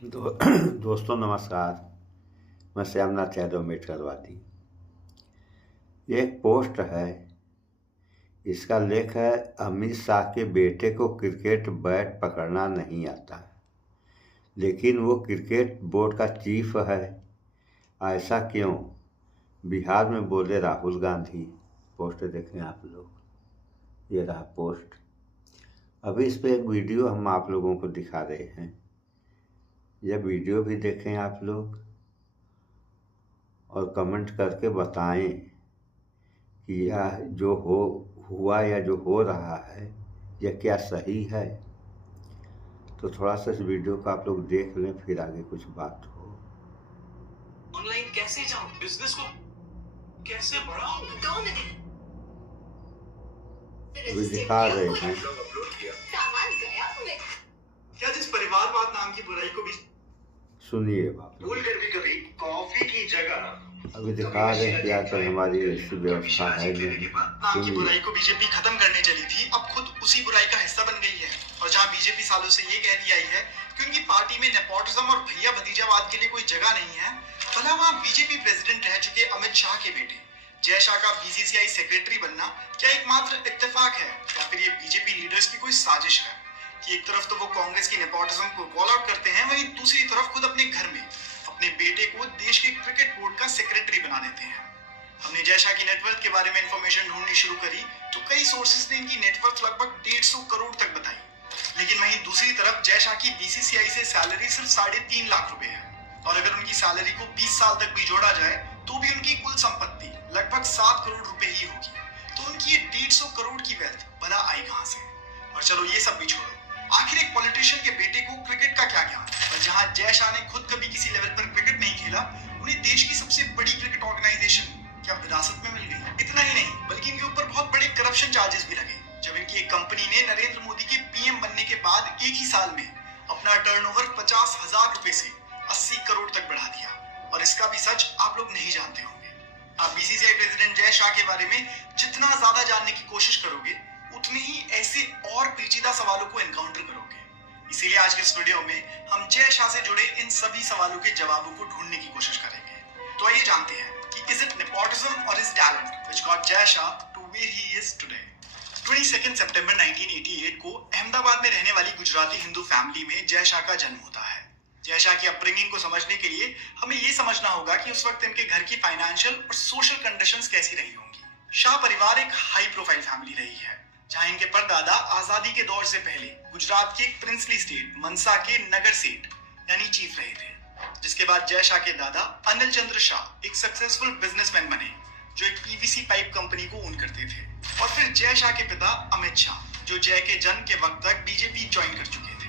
दोस्तों नमस्कार। मैं श्यामनाथ यादव मेटकलवादी। ये एक पोस्ट है। इसका लेख है, अमित शाह के बेटे को क्रिकेट बैट पकड़ना नहीं आता, लेकिन वो क्रिकेट बोर्ड का चीफ है। ऐसा क्यों? बिहार में बोले राहुल गांधी। पोस्ट देखें आप लोग, ये रहा पोस्ट। अभी इस पे एक वीडियो हम आप लोगों को दिखा रहे हैं। यह वीडियो भी देखें आप लोग और कमेंट करके बताएं कि यह जो हुआ या जो हो रहा है यह क्या सही है। तो थोड़ा सा इस वीडियो को आप लोग देख लें, फिर आगे कुछ बात हो। ऑनलाइन कैसे जाऊं, बिजनेस को कैसे बढ़ाऊं? अभी दिखा रहे हैं। क्या जिस परिवारवाद नाम की बुराई को भी सुनिए बाप, भूल कर भी कभी कॉफी की जगह अभी दिखा रहे हैं कि आजकल हमारी ऐसी व्यवस्था है नहीं। नाम की बुराई को बीजेपी खत्म करने चली थी, अब खुद उसी बुराई का हिस्सा बन गई है। और जहां बीजेपी सालों से ये कहती आई है कि उनकी पार्टी में नेपोटिज्म और भैया भतीजावाद के लिए कोई जगह नहीं है, भला वहां बीजेपी प्रेसिडेंट रह चुके अमित शाह के बेटे जय शाह का बीसीसीआई सेक्रेटरी बनना क्या एकमात्र इत्तेफाक है या फिर ये बीजेपी लीडर्स की कोई साजिश है कि एक तरफ तो वो कांग्रेस की नेपोटिज्म को कॉल आउट करते हैं, वहीं दूसरी तरफ खुद अपने घर में अपने बेटे को देश के क्रिकेट बोर्ड का सेक्रेटरी बना देते हैं। हमने जय शाह की नेटवर्थ के बारे में इंफॉर्मेशन ढूंढनी शुरू करी तो कई सोर्सेज ने इनकी नेटवर्थ लगभग 150 करोड़ तक बताई, लेकिन वहीं दूसरी तरफ जय शाह की बीसीसीआई से सैलरी सिर्फ 3.5 लाख रुपए है। और अगर उनकी सैलरी को 20 साल तक भी जोड़ा जाए तो भी उनकी कुल संपत्ति लगभग 7 करोड़ रुपए ही होगी। तो उनकी ये 150 करोड़ की वेल्थ भला आई कहां से? और चलो ये सब भी छोड़ो, आखिर एक पॉलिटिशियन के बेटे को क्रिकेट का क्या ज्ञान? और जहां जय शाह ने खुद कभी किसी लेवल पर क्रिकेट नहीं खेला, उन्हें देश की सबसे बड़ी क्रिकेट ऑर्गेनाइजेशन क्या विरासत में मिल गई? इतना ही नहीं, बल्कि इनके ऊपर बहुत बड़े करप्शन चार्जेस भी लगे जब इनकी एक कंपनी ने नरेंद्र मोदी के पीएम बनने के बाद एक ही साल में अपना टर्नओवर 50,000 रुपए से 80 करोड़ तक बढ़ा दिया। और इसका भी सच आप लोग नहीं जानते होंगे। आप बीसीसीआई प्रेसिडेंट जय शाह के बारे में जितना ज्यादा जानने की कोशिश करोगे, उतने ही ऐसे और पेचीदा सवालों को एनकाउंटर करोगे। इसीलिए आज के इस वीडियो में हम जय शाह से जुड़े इन सभी सवालों के जवाबों को ढूंढने की कोशिश करेंगे। तो आइए जानते हैं कि इज इट नेपोटिज्म और is talent which got Jay Shah to where he is today. 22 सितंबर 1988 को अहमदाबाद में रहने वाली गुजराती हिंदू फैमिली में जय शाह का जन्म होता है। जय शाह की अपब्रिंगिंग को समझने के लिए हमें ये समझना होगा कि उस वक्त इनके घर की फाइनेंशियल और सोशल कंडीशंस कैसी रही होंगी। शाह परिवार एक हाई प्रोफाइल फैमिली रही है, जहां इनके परदादा आजादी के दौर से पहले गुजरात की एक प्रिंसली स्टेट मनसा के नगर सेठ यानी चीफ रहे थे, जिसके बाद जय शाह के दादा अनिल चंद्र शाह एक सक्सेसफुल बिजनेसमैन बने जो एक पीवीसी पाइप कंपनी को ओन करते थे। और फिर जय शाह के पिता अमित शाह जो जय के जन्म के वक्त तक बीजेपी ज्वाइन कर चुके थे।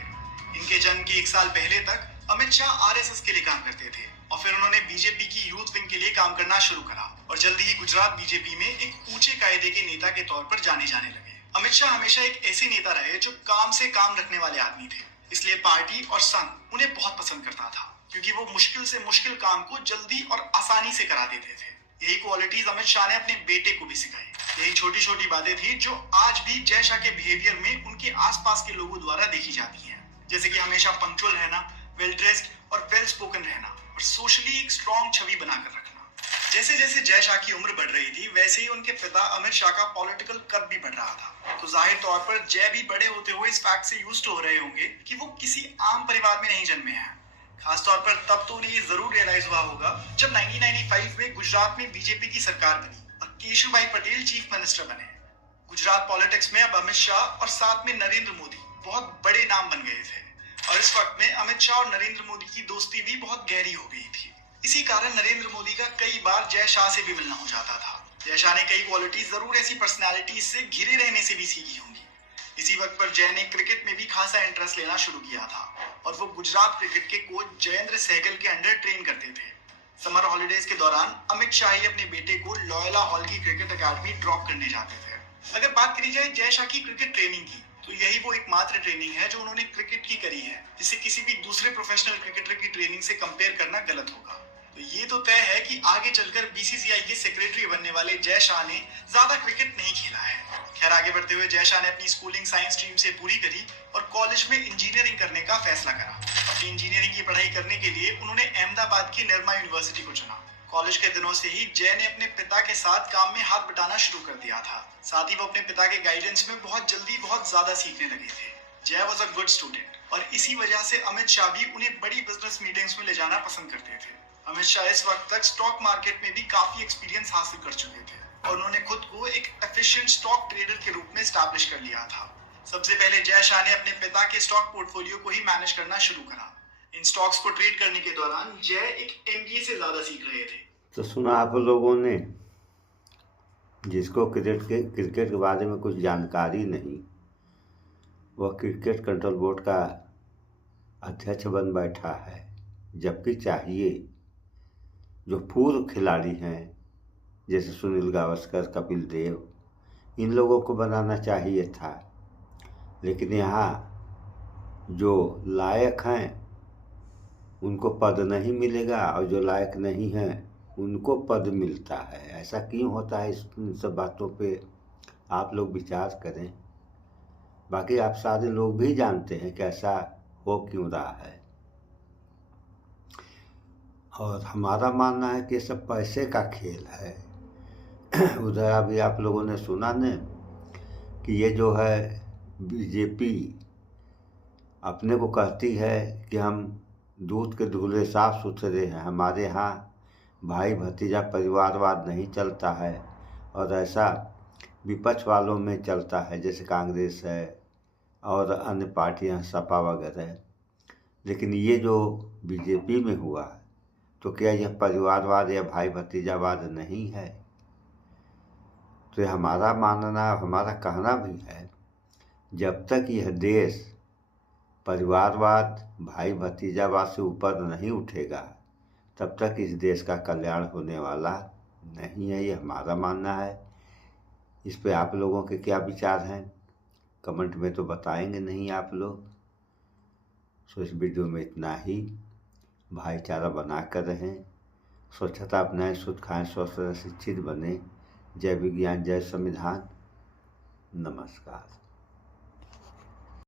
इनके जन्म के 1 साल पहले तक अमित शाह आरएसएस के लिए काम करते थे और फिर उन्होंने बीजेपी की यूथ विंग के लिए काम करना शुरू करा और जल्दी ही गुजरात बीजेपी में एक ऊंचे कायदे के नेता के तौर पर जाने लगे। अमित शाह हमेशा एक ऐसे नेता रहे जो काम से काम रखने वाले आदमी थे, इसलिए पार्टी और संघ उन्हें बहुत पसंद करता था क्योंकि वो मुश्किल से मुश्किल काम को जल्दी और आसानी से करा देते थे। यही क्वालिटीज अमित शाह ने अपने बेटे को भी सिखाई। यही छोटी छोटी बातें थी जो आज भी जय शाह के बिहेवियर में उनके आसपास के लोगों द्वारा देखी जाती हैं, जैसे कि हमेशा पंक्चुअल रहना, वेल ड्रेस्ड और वेल स्पोकन रहना और सोशली एक स्ट्रॉन्ग छवि बनाकर रखना। जैसे जैसे जय शाह की उम्र बढ़ रही थी, वैसे ही उनके पिता अमित शाह का पॉलिटिकल कद भी बढ़ रहा था। तो जाहिर तौर पर जय भी बड़े होते हुए इस फैक्ट से यूज्ड हो रहे होंगे कि वो किसी आम परिवार में नहीं जन्मे हैं। खासतौर पर तब तो उन्हें ये जरूर रियलाइज हुआ होगा जब 1995 में गुजरात में बीजेपी की सरकार बनी और केशुभाई पटेल चीफ मिनिस्टर बने। गुजरात पॉलिटिक्स में अब अमित शाह और साथ में नरेंद्र मोदी बहुत बड़े नाम बन गए थे और इस वक्त में अमित शाह और नरेंद्र मोदी की दोस्ती भी बहुत गहरी हो गई थी। इसी कारण नरेंद्र मोदी का कई बार जय शाह से भी मिलना हो जाता था। जय शाह ने कई क्वालिटी जरूर ऐसी पर्सनैलिटीज से घिरे रहने से भी सीखी होंगी। इसी वक्त पर जय ने क्रिकेट में भी खासा इंटरेस्ट लेना शुरू किया था और वो गुजरात क्रिकेट के कोच जयेंद्र सहगल के अंडर ट्रेन करते थे। समर हॉलीडेज के दौरान अमित शाह ही अपने बेटे को लॉयला हॉल की क्रिकेट अकेडमी ड्रॉप करने जाते थे। अगर बात करी जाए जय शाह की क्रिकेट ट्रेनिंग की, तो यही वो एकमात्र ट्रेनिंग है जो उन्होंने क्रिकेट की करी है, जिसे किसी भी दूसरे प्रोफेशनल क्रिकेटर की ट्रेनिंग से कंपेयर करना गलत होगा। तो ये तो तय है कि आगे चलकर बीसीसीआई के सेक्रेटरी बनने वाले जय शाह ने ज्यादा क्रिकेट नहीं खेला है। खैर, आगे बढ़ते हुए जय शाह ने अपनी स्कूलिंग साइंस स्ट्रीम से पूरी करी और कॉलेज में इंजीनियरिंग करने का फैसला करा। अपनी इंजीनियरिंग की पढ़ाई करने के लिए उन्होंने अहमदाबाद की निर्मा यूनिवर्सिटी को चुना। कॉलेज के दिनों से ही जय ने अपने पिता के साथ काम में हाथ बटाना शुरू कर दिया था। साथ ही वो अपने पिता के गाइडेंस में बहुत जल्दी बहुत ज्यादा सीखने लगे थे। जय वॉज अ गुड स्टूडेंट और इसी वजह से अमित शाह भी उन्हें बड़ी बिजनेस मीटिंग्स में ले जाना पसंद करते थे। अमित शाह इस वक्त तक स्टॉक मार्केट में भी काफी एक्सपीरियंस हासिल कर चुके थे और उन्होंने खुद को एक एफिशिएंट स्टॉक ट्रेडर के रूप में स्टैब्लिश कर लिया था। सबसे पहले जय शाह ने अपने पिता के स्टॉक पोर्टफोलियो को ही मैनेज करना शुरू करा। इन स्टॉक्स को ट्रेड करने के दौरान जय एक एमबीए से ज्यादा सीख रहे थे। तो सुना आप लोगों ने, जिसको क्रिकेट के बारे में कुछ जानकारी नहीं, वह क्रिकेट कंट्रोल बोर्ड का अध्यक्ष बन बैठा है, जबकि चाहिए जो पूर्व खिलाड़ी हैं जैसे सुनील गावस्कर, कपिल देव, इन लोगों को बनाना चाहिए था। लेकिन यहाँ जो लायक हैं उनको पद नहीं मिलेगा और जो लायक नहीं हैं उनको पद मिलता है। ऐसा क्यों होता है, इन सब बातों पे आप लोग विचार करें। बाकी आप सारे लोग भी जानते हैं कि ऐसा हो क्यों रहा है। और हमारा मानना है कि ये सब पैसे का खेल है। उधर अभी आप लोगों ने सुना न कि ये जो है बीजेपी अपने को कहती है कि हम दूध के धुले साफ सुथरे हैं, हमारे यहाँ भाई भतीजा परिवारवाद नहीं चलता है, और ऐसा विपक्ष वालों में चलता है जैसे कांग्रेस है और अन्य पार्टियां, सपा वगैरह। लेकिन ये जो बीजेपी में हुआ तो क्या यह परिवारवाद या भाई भतीजावाद नहीं है? तो हमारा मानना, हमारा कहना भी है, जब तक यह देश परिवारवाद, भाई भतीजावाद से ऊपर नहीं उठेगा तब तक इस देश का कल्याण होने वाला नहीं है। ये हमारा मानना है। इस पे आप लोगों के क्या विचार हैं कमेंट में तो बताएंगे नहीं आप लोग। सो इस वीडियो में इतना ही। भाईचारा बना कर रहें, स्वच्छता अपनाएं, शुद्ध खाएं, स्वस्थ शिक्षित बने। जय विज्ञान, जय संविधान। नमस्कार।